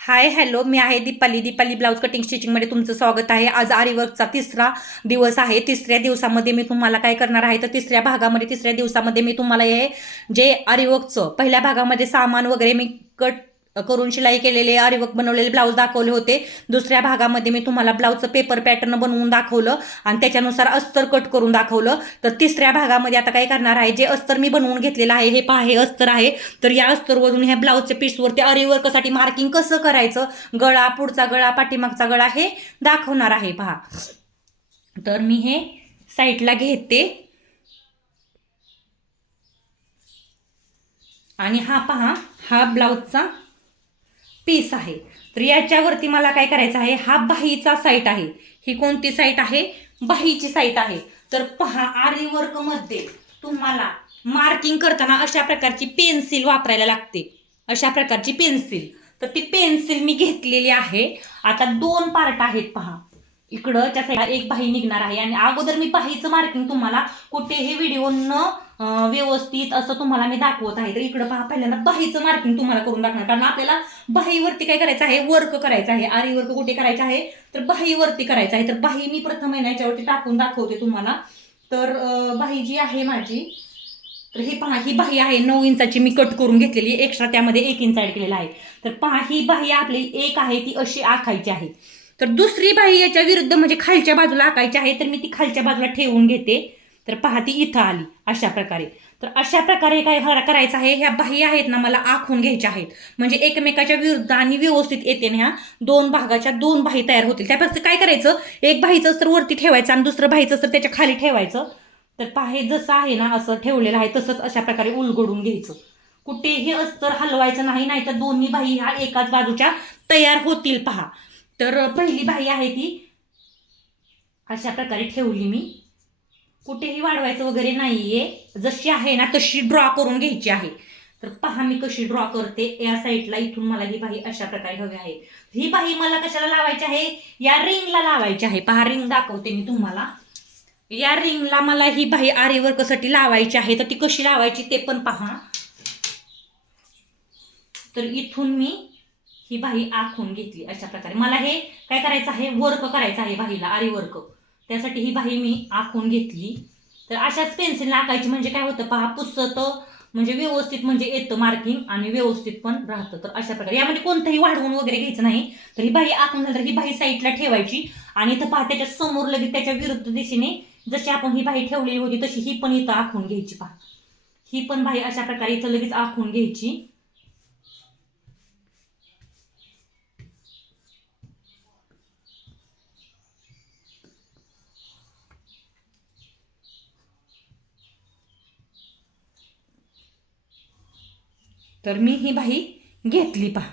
Hi hello, मी आहे Deepali blouse cutting स्टिचिंगमध्ये तुमचं स्वागत आहे. आज आरीवर्कचा तिसरा दिवस आहे. तिसऱ्या दिवसामध्ये मी तुम्हाला काय करणार आहे, तर तिसऱ्या दिवसामध्ये मी तुम्हाला हे जे आरीवर्कचं पहिल्या भागामध्ये सामान वगैरे मी कट करून शिलाई केलेले आरीवर्क बनवलेले ब्लाऊज दाखवले होते. दुसऱ्या भागामध्ये मी तुम्हाला ब्लाऊजचं पेपर पॅटर्न बनवून दाखवलं आणि त्याच्यानुसार अस्तर कट करून दाखवलं. तर तिसऱ्या भागामध्ये आता काय करणार आहे, जे अस्तर मी बनवून घेतलेलं आहे, हे पहा हे अस्तर आहे. तर या अस्तरवरून ह्या ब्लाऊजच्या पीसवरती आरीवर्कसाठी मार्किंग कसं करायचं, गळा, पुढचा गळा, पाठीमागचा गळा हे दाखवणार आहे पहा. तर मी हे साईडला घेते आणि हा पहा, हा ब्लाऊजचा पीस आहे. तर याच्यावरती मला काय करायचं आहे, हा बाहीचा साईट आहे. ही कोणती साईट आहे, बाहीची साईट आहे. तर पहा, आरीवर्क मध्ये तुम्हाला मार्किंग करताना अशा प्रकारची पेन्सिल वापरायला लागते. अशा प्रकारची पेन्सिल, तर ती पेन्सिल मी घेतलेली आहे. आता दोन पार्ट आहेत पहा, इकडच्या साईडला एक बाही निघणार आहे आणि अगोदर मी बाहीचं मार्किंग तुम्हाला कुठेही व्हिडिओ न व्यवस्थित असं तुम्हाला मी दाखवत आहे. तर इकडं पहा, पहिल्यांदा बाहीचं मार्किंग तुम्हाला करून दाखवणार, कारण आपल्याला बाहीवरती काय करायचं आहे, वर्क करायचं आहे. आरी वर्क कुठे करायचं आहे, तर बाहीवरती करायचं आहे. तर बाही मी प्रथम याच्यावरती टाकून दाखवते तुम्हाला. तर बाही जी आहे माझी, तर ही पहा, ही बाही आहे 9 इंचाची मी कट करून घेतलेली, एक्स्ट्रा त्यामध्ये 1 इंच ऍड केलेला आहे. तर पहा, ही बाही आपली एक आहे ती अशी आखायची आहे. तर दुसरी बाही याच्या विरुद्ध म्हणजे खालच्या बाजूला आखायची आहे. तर मी ती खालच्या बाजूला ठेवून घेते. तर पहा, ती इथं आली अशा प्रकारे. तर अशा प्रकारे काय करायचं आहे, ह्या बाही आहेत ना मला आखून घ्यायच्या आहेत, म्हणजे एकमेकाच्या विरुद्ध आणि व्यवस्थित येते ना, ह्या दोन भागाच्या दोन बाही तयार होतील. त्यापेक्षा काय करायचं, एक बाहीचं अस्तर वरती ठेवायचं आणि दुसरं बाहीचं अस्तर त्याच्या खाली ठेवायचं. तर पहा, हे जसं आहे ना असं ठेवलेलं आहे, तसंच अशा प्रकारे उलगडून घ्यायचं. कुठेही अस्तर हलवायचं नाही, नाहीतर दोन्ही बाही ह्या एकाच बाजूच्या तयार होतील पहा. तर पहिली बाही आहे ती अशा प्रकारे ठेवली मी. कुठेही वाढवायचं वगैरे नाहीये, जशी आहे ना तशी ड्रॉ करून घ्यायची आहे. तर पहा मी कशी ड्रॉ करते. या साईडला इथून मला ही बाही अशा प्रकारे हवी आहे. ही बाही मला कशाला लावायची आहे, या रिंगला लावायची आहे. पहा, रिंग दाखवते मी तुम्हाला. या रिंगला मला ही बाही आरीवर्कसाठी लावायची आहे. तर ती कशी लावायची ते पण पहा. तर इथून मी ही बाही आखून घेतली अशा प्रकारे. मला हे काय करायचं आहे, वर्क करायचं आहे बाहीला, आरीवर्क. त्यासाठी ही बाही मी आखून घेतली. तर अशाच पेन्सिलला आखायची, म्हणजे काय होतं पहा, पुसतं म्हणजे व्यवस्थित म्हणजे येतं मार्किंग आणि व्यवस्थित पण राहतं. तर अशा प्रकारे यामध्ये कोणतंही वाढवून वगैरे घ्यायचं नाही. तर ही बाही आखून झाली, तर ही बाही साईडला ठेवायची आणि इथं पहा, त्याच्या समोर लगेच त्याच्या विरुद्ध दिशेने जशी आपण ही बाही ठेवलेली होती तशी ही पण इथं आखून घ्यायची पहा. ही पण बाही अशा प्रकारे इथं लगेच आखून घ्यायची. तर मी ही बाही घेतली पहा.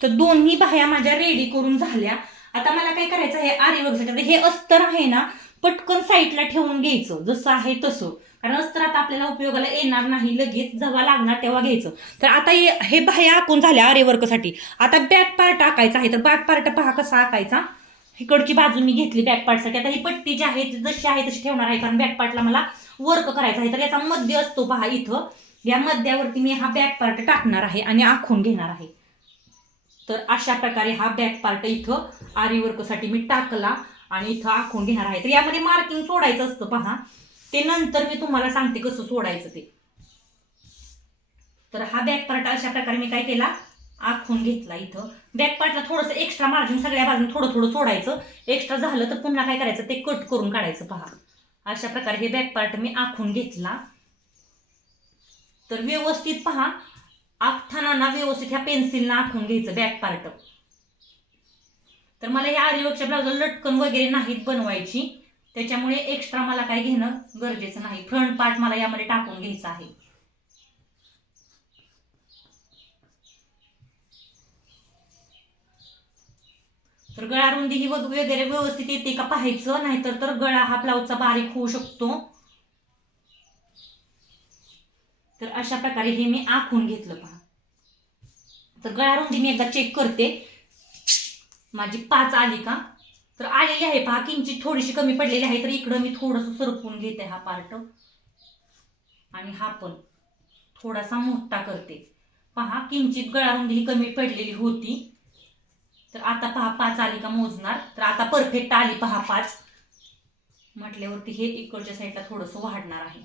तर दोन्ही बाह्या माझ्या रेडी करून झाल्या. आता मला काय करायचं आहे, आरीवर्कसाठी हे अस्तर आहे ना पटकन साईडला ठेवून घ्यायचं, जसं आहे तसं, कारण अस्तर आता आपल्याला उपयोगाला येणार नाही, लगेच जेव्हा लागणार तेव्हा घ्यायचं. तर आता हे बाह्या आखून झाल्या आरीवर्कसाठी. आता बॅक पार्ट आखायचा आहे. तर बॅक पार्ट पहा कसा आखायचा. इकडची बाजू मी घेतली बॅक पार्टसाठी. आता ही पट्टी जी आहे जशी आहे तशी ठेवणार आहे, कारण बॅक पार्टला मला वर्क करायचं आहे. तर याचा मध्य असतो पहा इथं, या मध्यावरती मी हा बॅक पार्ट टाकणार आहे आणि आखून घेणार आहे. तर अशा प्रकारे हा बॅक पार्ट इथं आरीवर्कसाठी मी टाकला आणि इथं आखून घेणार आहे. तर यामध्ये मार्किंग सोडायचं असतं पहा, ते नंतर मी तुम्हाला सांगते कसं सोडायचं ते. तर हा बॅक पार्ट अशा प्रकारे मी काय केला, आखून घेतला. इथं बॅक पार्टला थोडंसं एक्स्ट्रा मार्जिन सगळ्या बाजून थोडं थोडं सोडायचं. एक्स्ट्रा झालं तर पुन्हा काय करायचं, ते कट करून काढायचं पहा. अशा प्रकारे हे बॅक पार्ट मी आखून घेतला. तर व्यवस्थित पहा, आखताना ना व्यवस्थित ह्या पेन्सिलनं आखून घ्यायचं बॅक पार्ट. तर मला या आरीवर्कच्या ब्लाउजला लटकन वगैरे नाहीत बनवायची, त्याच्यामुळे एक्स्ट्रा मला काय घेणं गरजेचं नाही. फ्रंट पार्ट मला यामध्ये टाकून घ्यायचा आहे. तर गळा रुंदी ही वगैरे व्यवस्थित येते का पाहायचं, नाहीतर तर गळा हा ब्लाउजचा बारीक होऊ शकतो. तर अशा प्रकारे हे मी आखून घेतलं पहा. तर गळा रुंदी मी एकदा चेक करते, माझी 5 आली का. तर आलेली आहे पहा, किंचित थोडीशी कमी पडलेली आहे. तर इकडं मी थोडंसं सरकवून घेते हा पार्ट आणि हा पण थोडासा मोठा करते पहा. किंचित गळा रुंदी ही कमी पडलेली होती, तर आता पहा 5 आली का मोजणार, तर आता परफेक्ट आली पहा 5 म्हटल्यावरती हे इकडच्या साईडला थोडंसं वाढणार आहे.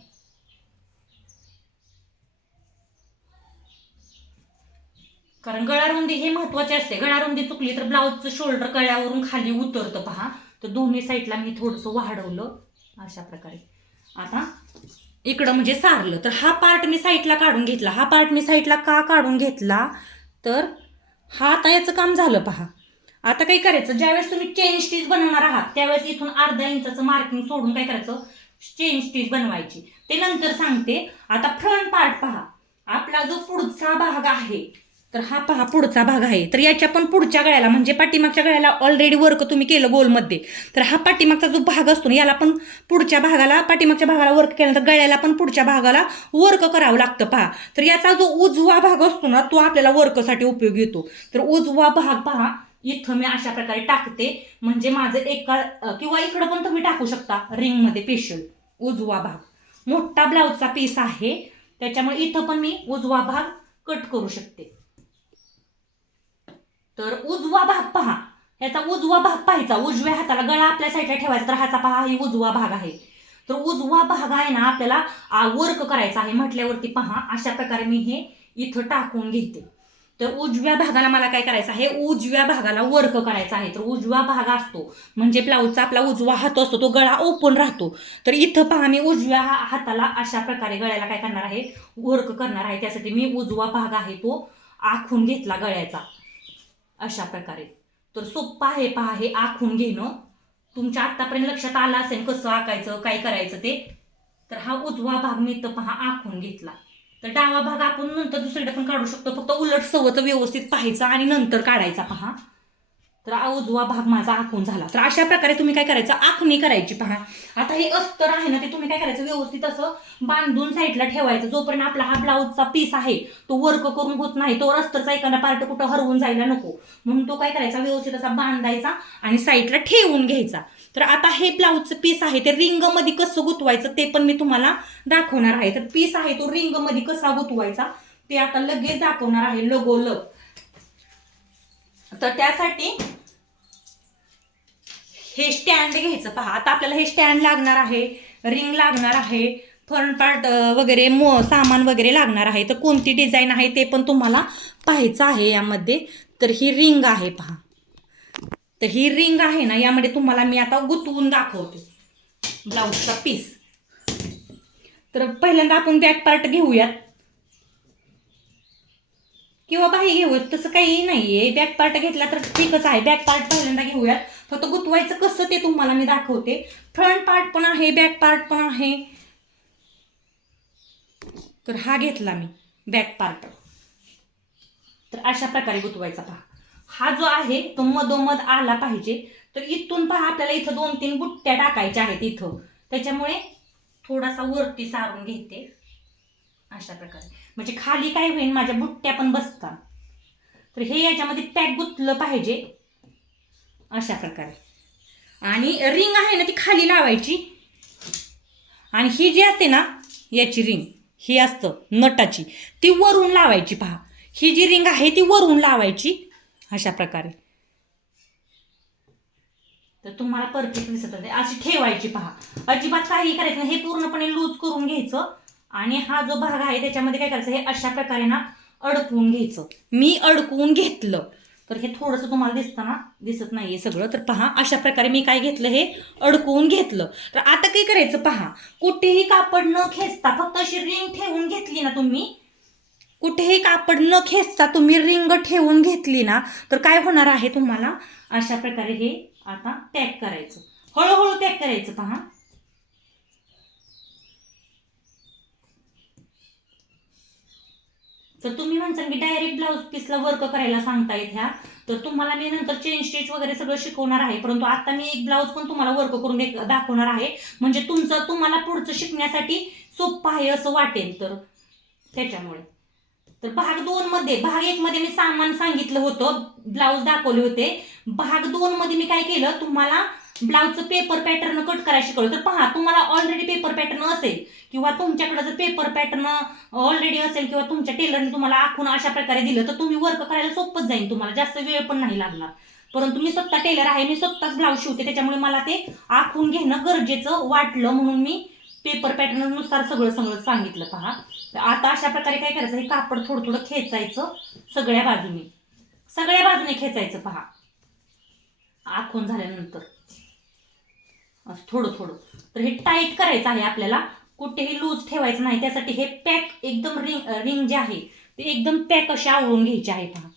कारण गळारुंदी हे महत्वाचे असते. गळारुंदी चुकली तर ब्लाऊजचं शोल्डर गळ्यावरून खाली उतरतं पहा. तर दोन्ही साईडला मी थोडंसं वाढवलं अशा प्रकारे. आता इकडं म्हणजे सारलं. तर हा पार्ट मी साईडला काढून घेतला. हा पार्ट मी साईडला का काढून घेतला, तर हा आता याचं काम झालं पहा. आता काय करायचं, ज्यावेळेस तुम्ही चेन स्टिच बनवणार आहात त्यावेळेस इथून अर्धा इंचाचं मार्किंग सोडून काय करायचं, चेन स्टिच बनवायची. ते नंतर सांगते. आता फ्रंट पार्ट पहा. आपला जो पुढचा भाग आहे, तर हा पहा पुढचा भाग आहे. तर याच्या पण पुढच्या गळ्याला म्हणजे पाठीमागच्या गळ्याला ऑलरेडी वर्क तुम्ही केलं गोलमध्ये. तर हा पाठीमागचा जो भाग असतो ना, याला पण पुढच्या भागाला, पाठीमागच्या भागाला वर्क केल्यानंतर गळ्याला पण पुढच्या भागाला वर्क करावं लागतं पहा. तर याचा जो उजवा भाग असतो ना, तो आपल्याला वर्कसाठी उपयोग येतो. तर उजवा भाग पहा इथं मी अशा प्रकारे टाकते. म्हणजे माझं एका किंवा इकडं पण तुम्ही टाकू शकता रिंगमध्ये स्पेशल उजवा भाग. मोठा ब्लाऊजचा पीस आहे त्याच्यामुळे इथं पण मी उजवा भाग कट करू शकते. तर उजवा भाग पहा, ह्याचा उजवा भाग पाहायचा. उजव्या हाताला गळा आपल्या साईडला ठेवायचा. तर ह्याचा पहा ही उजवा भाग आहे. तर उजवा भाग आहे ना आपल्याला वर्क करायचा आहे म्हटल्यावरती पहा अशा प्रकारे मी हे इथं टाकून घेते. तर उजव्या भागाला मला काय करायचं आहे, उजव्या भागाला वर्क करायचा आहे. तर उजवा भाग असतो म्हणजे ब्लाऊजचा आपला उजवा हात असतो, तो गळा ओपन राहतो. तर इथं पहा मी उजव्या हाताला अशा प्रकारे गळ्याला काय करणार आहे, वर्क करणार आहे. त्यासाठी मी उजवा भाग आहे तो आखून घेतला गळ्याचा अशा प्रकारे. तर सोप्पा आहे पहा हे आखून घेणं. तुमच्या आतापर्यंत लक्षात आलं असेल कसं आखायचं, काय करायचं ते. तर हा उजवा भाग मी तर पहा आखून घेतला. तर डावा भाग आपण नंतर दुसरीकडे पण काढू शकतो, फक्त उलट सवचं व्यवस्थित पाहायचं आणि नंतर काढायचा पहा. तर उजवा भाग माझा आखून झाला. तर अशा प्रकारे तुम्ही काय करायचं, आखणी करायची पहा. आता हे अस्तर आहे ना, ते तुम्ही काय करायचं, व्यवस्थित असं बांधून साईडला ठेवायचं. जोपर्यंत आपला हा ब्लाऊजचा पीस आहे तो वर्क करून होत नाही, तो अस्तरचा एखादा पार्ट कुठं हरवून जायला नको, म्हणून तो काय करायचा, व्यवस्थित असा बांधायचा आणि साईडला ठेवून घ्यायचा. तर आता हे ब्लाऊजचं पीस आहे ते रिंगमध्ये कसं गुंतवायचं ते पण मी तुम्हाला दाखवणार आहे. तर पीस आहे तो रिंगमध्ये कसा गुंतवायचा ते आता लगेच दाखवणार आहे लगोलग. तर त्यासाठी हे स्टँड घ्यायचं पहा. आता आपल्याला हे स्टँड लागणार आहे, रिंग लागणार आहे, फ्रंट पार्ट वगैरे सामान वगैरे लागणार आहे. तर कोणती डिझाईन आहे ते पण तुम्हाला पाहायचं आहे यामध्ये. तर ही रिंग आहे पहा. तर ही रिंग आहे ना, यामध्ये तुम्हाला मी आता गुंतवून दाखवते ब्लाऊजचा पीस. तर पहिल्यांदा आपण बॅक पार्ट घेऊयात किंवा बाही घेऊयात, तसं काही नाहीये. बॅक पार्ट घेतला तर ठीकच आहे. बॅक पार्ट पहिल्यांदा घेऊयात, फक्त गुंतवायचं कसं ते तुम्हाला मी दाखवते. फ्रंट पार्ट पण आहे, बॅक पार्ट पण आहे. तर हा घेतला मी बॅक पार्ट. तर अशा प्रकारे गुंतवायचा पहा. हा जो आहे तो मधोमध आला पाहिजे. तर इथून पहा आपल्याला इथं 2-3 बुट्ट्या टाकायच्या आहेत इथं, त्याच्यामुळे थोडासा वरती सारून घेते अशा प्रकारे. म्हणजे खाली काय होईल, माझ्या बुट्ट्या पण बसतात. तर हे याच्यामध्ये पॅक गुंतलं पाहिजे अशा प्रकारे. आणि रिंग आहे ना ती खाली लावायची, आणि ही जी असते ना याची रिंग ही असतं नटाची, ती वरून लावायची पहा. ही जी रिंग आहे ती वरून लावायची अशा प्रकारे. तर तुम्हाला परफेक्ट दिसत आहे अशी ठेवायची पहा. अजिबात काही करायचं नाही, हे पूर्णपणे लूज करून घ्यायचं. आणि हा जो भाग आहे त्याच्यामध्ये काय करायचं, हे अशा प्रकारे ना अडकवून घ्यायचं. मी अडकवून घेतलं. तर हे थोडंसं तुम्हाला दिसत नाहीये सगळं. तर पहा अशा प्रकारे मी काय घेतलं, हे अडकवून घेतलं. तर आता काय करायचं पहा, कुठेही कापड न खेचता फक्त अशी रिंग ठेवून घेतली ना तुम्ही, कुठेही कापड न खेचता तुम्ही रिंग ठेवून घेतली ना, तर काय होणार आहे, तुम्हाला अशा प्रकारे हे आता पॅक करायचं. हळूहळू पॅक करायचं पहा. तर तुम्ही म्हणता की डायरेक्ट ब्लाऊज पीसला वर्क करायला सांगतायत ह्या, तर तुम्हाला मी नंतर चेन स्टिच वगैरे सगळं शिकवणार आहे. परंतु आता मी एक ब्लाऊज पण तुम्हाला वर्क करून दाखवणार आहे, म्हणजे तुम्हाला पुढचं शिकण्यासाठी सोपं आहे असं वाटेल. तर त्याच्यामुळे तर भाग 2 मध्ये, भाग 1 मध्ये मी सामान सांगितलं होतं, ब्लाऊज दाखवले होते. भाग 2 मध्ये मी काय केलं, तुम्हाला ब्लाऊजचं पेपर पॅटर्न कट करायला शिकवलं. तर पहा, तुम्हाला ऑलरेडी पेपर पॅटर्न असेल किंवा तुमच्याकडे जर पेपर पॅटर्न ऑलरेडी असेल किंवा तुमच्या टेलरने तुम्हाला आखून अशा प्रकारे दिलं, तर तुम्ही वर्क करायला सोपंच जाईल, तुम्हाला जास्त वेळ पण नाही लागणार. परंतु मी स्वतः टेलर आहे, मी स्वतःच ब्लाऊज शिवते, त्याच्यामुळे मला ते आखून घेणं गरजेचं वाटलं म्हणून मी पेपर पॅटर्ननुसार सगळं सगळं सांगितलं. पहा आता अशा प्रकारे काय करायचं, हे कापड थोडं थोडं खेचायचं सगळ्या बाजूने खेचायचं. पहा आखून झाल्यानंतर असं थोडं थोडं. तर हे टाईट करायचं आहे आपल्याला, कुठेही लूज ठेवायचं नाही. त्यासाठी हे पॅक एकदम रिंग जे आहे ते एकदम पॅक असे आवळून घ्यायचे आहे. पहा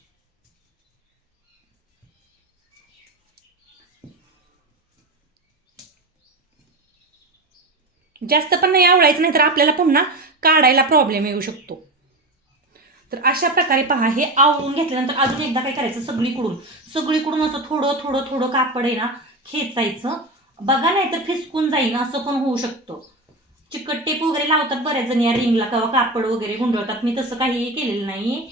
जास्त पण नाही आवळायचं, नाही तर आपल्याला पुन्हा काढायला प्रॉब्लेम येऊ शकतो. तर अशा प्रकारे पहा हे आवळून घेतल्यानंतर अजून एकदा काय करायचं, सगळीकडून असं थोडं थोडं थोडं कापड आहे ना खेचायचं. बघा नाही तर फिसकून जाईल, असं पण होऊ शकतं. चिकट टेप वगैरे लावतात बऱ्याच जण या रिंगला, किंवा कापड वगैरे गुंडळतात. मी तसं काही केलेलं नाही.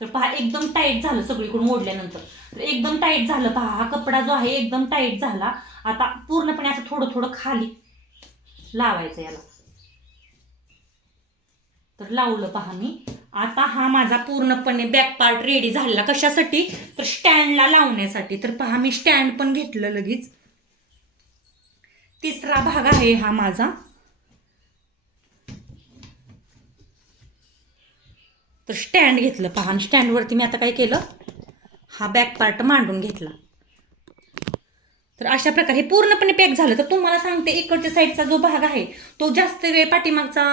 तर पहा एकदम टाईट झालं सगळीकडून ओढल्यानंतर, तर एकदम टाईट झालं. पहा हा कपडा जो आहे एकदम टाईट झाला. आता पूर्णपणे असं थोडं थोडं खाली लावायचं याला. तर लावलं पहा मी. आता हा माझा पूर्णपणे बॅक पार्ट रेडी झालेला. कशासाठी, तर स्टँडला लावण्यासाठी. तर पहा मी स्टँड पण घेतलं लगेच. तिसरा भाग आहे हा माझा. तर स्टँड घेतलं पहा, आणि स्टँडवरती मी आता काय केलं, हा बॅक पार्ट मांडून घेतला. तर अशा प्रकारे हे पूर्णपणे पॅक झालं. तर तुम्हाला सांगते, इकडच्या साईडचा जो भाग आहे तो जास्त वेळ पाठीमागचा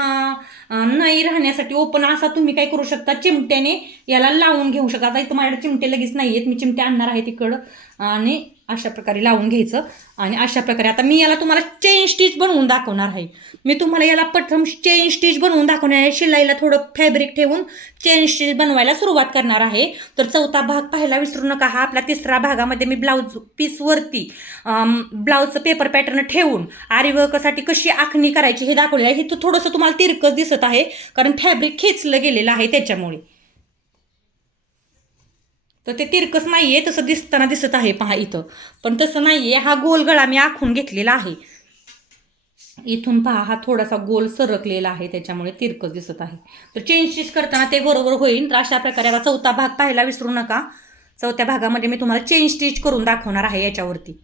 नाही राहण्यासाठी ओपन असा तुम्ही काय करू शकता, चिमट्याने याला लावून घेऊ शकता. आता इथं माझ्याकडे चिमटे लगेच नाही आहेत, मी चिमटे आणणार आहे तिकडं, आणि अशा प्रकारे लावून घ्यायचं. आणि अशा प्रकारे आता मी याला तुम्हाला चेन स्टिच बनवून दाखवणार आहे. मी तुम्हाला याला प्रथम चेन स्टिच बनवून दाखवणार आहे. शिलाईला थोडं फॅब्रिक ठेवून चेन स्टिच बनवायला सुरुवात करणार आहे. तर चौथा भाग पाहायला विसरू नका. हा आपला तिसरा भागामध्ये मी ब्लाऊज पीसवरती ब्लाऊजचं पेपर पॅटर्न ठेवून आरीवर्कसाठी कशी आखणी करायची हे दाखवलेलं आहे. हे तर थोडंसं तुम्हाला तिरकस दिसत आहे, कारण फॅब्रिक खेचलं गेलेलं आहे त्याच्यामुळे. तर ते तिरकस नाहीये, तसं दिसताना दिसत आहे पहा इथं, पण तसं नाहीये. हा गोल गळा मी आखून घेतलेला आहे. इथून पहा हा थोडासा गोल सरकलेला आहे, त्याच्यामुळे तिरकस दिसत आहे. तर चेन स्टिच करताना ते बरोबर होईल. तर अशा प्रकारे आता चौथा भाग पाहायला विसरू नका. चौथ्या भागामध्ये मी तुम्हाला चेन स्टिच करून दाखवणार आहे याच्यावरती.